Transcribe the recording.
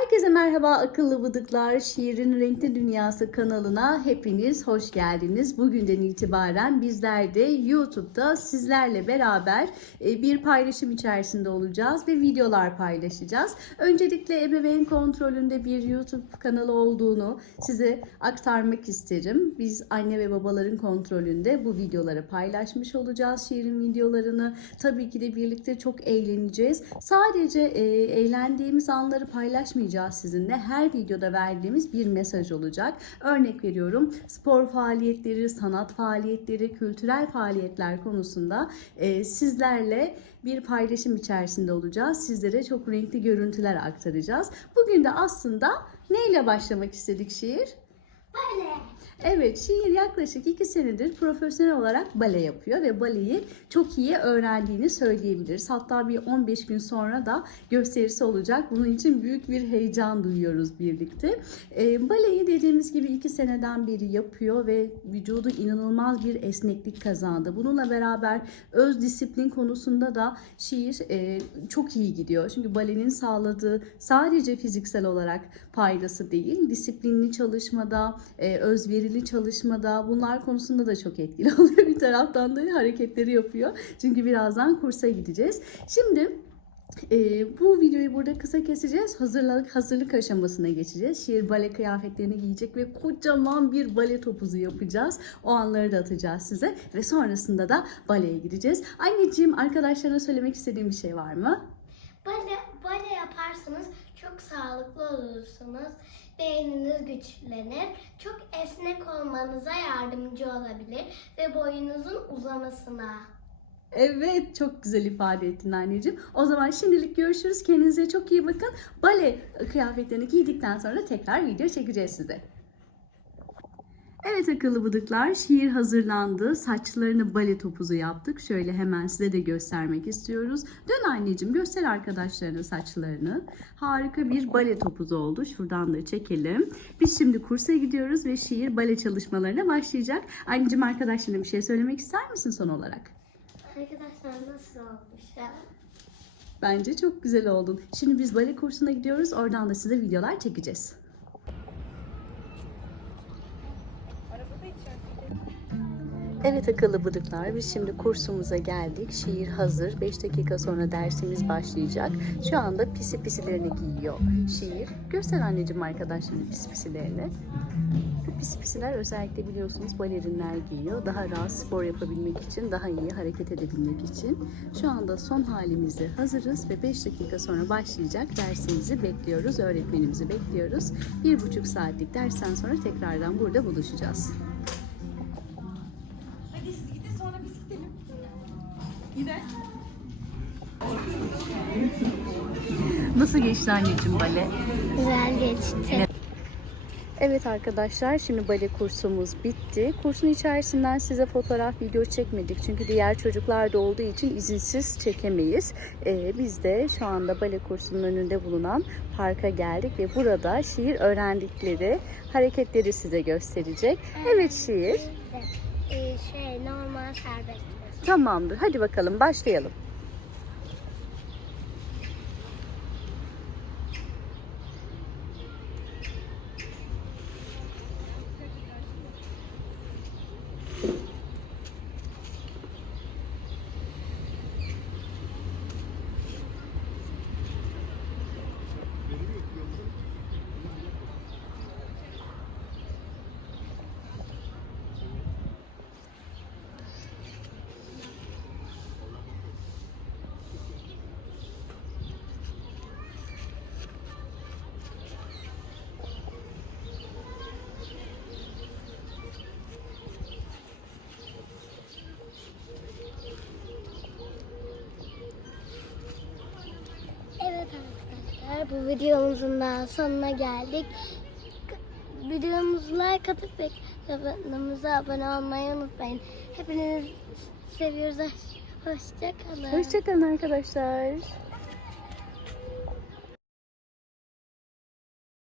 Herkese merhaba akıllı bıdıklar. Şiirin Renkli Dünyası kanalına hepiniz hoş geldiniz. Bugünden itibaren bizler de YouTube'da sizlerle beraber e, bir paylaşım içerisinde olacağız ve videolar paylaşacağız. Öncelikle ebeveyn kontrolünde bir YouTube kanalı olduğunu size aktarmak isterim. Biz anne ve babaların kontrolünde bu videoları paylaşmış olacağız. Şiirin videolarını tabii ki de birlikte çok eğleneceğiz. Sadece e, eğlendiğimiz anları paylaşmayacağız sizinle. Her videoda verdiğimiz bir mesaj olacak. Örnek veriyorum spor faaliyetleri, sanat faaliyetleri, kültürel faaliyetler konusunda e, sizlerle bir paylaşım içerisinde olacağız. Sizlere çok renkli görüntüler aktaracağız. Bugün de aslında neyle başlamak istedik şiir? Bale. Evet, şiir yaklaşık iki senedir profesyonel olarak bale yapıyor ve baleyi çok iyi öğrendiğini söyleyebiliriz. Hatta bir 15 gün sonra da gösterisi olacak. Bunun için büyük bir heyecan duyuyoruz birlikte. E, baleyi dediğimiz gibi iki seneden beri yapıyor ve vücudu inanılmaz bir esneklik kazandı. Bununla beraber öz disiplin konusunda da şiir e, çok iyi gidiyor. Çünkü balenin sağladığı sadece fiziksel olarak faydası değil, disiplinli çalışmada, e, özverili çalışmada bunlar konusunda da çok etkili oluyor. Bir taraftan da hareketleri yapıyor. Çünkü birazdan kursa gideceğiz. Şimdi e, bu videoyu burada kısa keseceğiz. Hazırlık hazırlık aşamasına geçeceğiz. Şiir bale kıyafetlerini giyecek ve kocaman bir bale topuzu yapacağız. O anları da atacağız size ve sonrasında da baleye gideceğiz. Anneciğim arkadaşlarına söylemek istediğim bir şey var mı? Bale, bale yaparsanız çok sağlıklı olursunuz. Beyniniz güçlenir. Çok esnek olmanıza yardımcı olabilir ve boyunuzun uzamasına. Evet çok güzel ifade ettin anneciğim. O zaman şimdilik görüşürüz. Kendinize çok iyi bakın. Bale kıyafetlerini giydikten sonra tekrar video çekeceğiz size. Evet akıllı bıdıklar şiir hazırlandı. Saçlarını bale topuzu yaptık. Şöyle hemen size de göstermek istiyoruz. Dön anneciğim göster arkadaşlarına saçlarını. Harika bir bale topuzu oldu. Şuradan da çekelim. Biz şimdi kursa gidiyoruz ve şiir bale çalışmalarına başlayacak. Anneciğim arkadaşlarına bir şey söylemek ister misin son olarak? Arkadaşlar nasıl olmuş ya? Bence çok güzel oldun. Şimdi biz bale kursuna gidiyoruz. Oradan da size videolar çekeceğiz. Evet akıllı bıdıklar biz şimdi kursumuza geldik. Şiir hazır. 5 dakika sonra dersimiz başlayacak. Şu anda pisi pisilerini giyiyor şiir. Göster anneciğim arkadaşların pisi pisilerini. Pisi pisiler özellikle biliyorsunuz balerinler giyiyor. Daha rahat spor yapabilmek için, daha iyi hareket edebilmek için. Şu anda son halimizi hazırız ve 5 dakika sonra başlayacak dersimizi bekliyoruz. Öğretmenimizi bekliyoruz. Bir buçuk saatlik dersten sonra tekrardan burada buluşacağız. Nasıl geçti anneciğim bale? Güzel geçti. Evet arkadaşlar şimdi bale kursumuz bitti. Kursun içerisinden size fotoğraf, video çekmedik. Çünkü diğer çocuklar da olduğu için izinsiz çekemeyiz. Ee, biz de şu anda bale kursunun önünde bulunan parka geldik ve burada şiir öğrendikleri hareketleri size gösterecek. Evet şiir. Ee, şey normal serbest. Tamamdır. Hadi bakalım başlayalım. Evet arkadaşlar bu videomuzun da sonuna geldik. Videomuzu like atıp ve kanalımıza abone olmayı unutmayın. Hepinizi seviyoruz. Hoşçakalın. Hoşçakalın arkadaşlar.